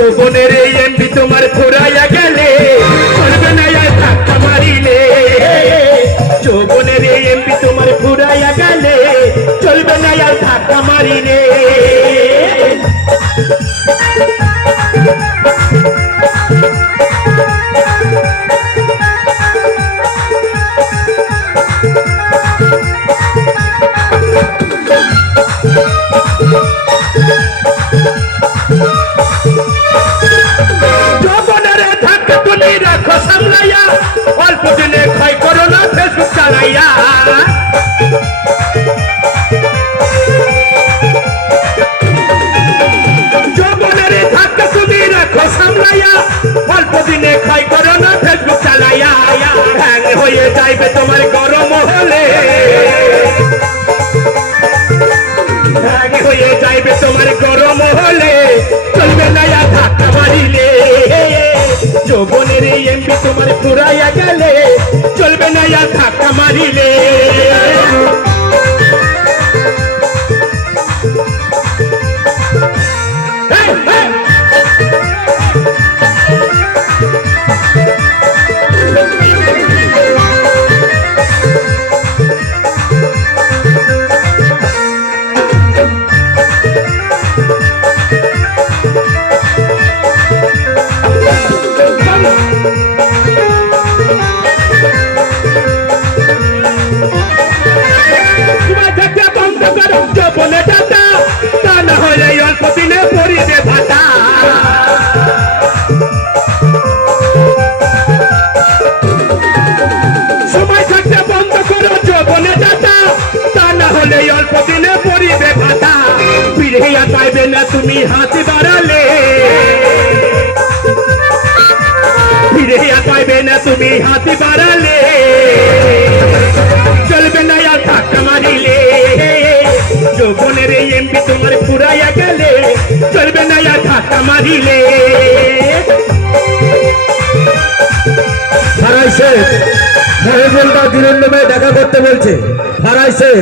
যৌবনের এই এমপি তোমার খোরাইয়া গেলে, করবে না ধাক্কা মারিলে যৌবনের এই এমপি তোমার খোরাইয়া গেলে, চলবে না আর ধাক্কা মারিলে Thank you. দিনে ক্ষয় করো না, ফেসবুক চালাইয়া। যৌবনের ধাক্কা তুমি রাখো, সামলাইয়া। অল্প দিনে ক্ষয় করো না, ফেসবুক চালাইয়া। হ্যাং হয়ে যাইবে তোমার তোমার পুরাইয়া গেলে চলবে না আর ধাক্কা মারিলে। না তুমি হাতি বাড়ালে। ফিরিয়া পাইবে না তুমি হাতি বাড়ালে। চলবে না আর ধাক্কা মারিলে। যৌবনের এমপি তোমার পুরাইয়া গেলে। চলবে না আর ধাক্কা মারিলে। শেখ মহিবুল্লাহ দিনের নামে দেখা করতে বলছে। শেখ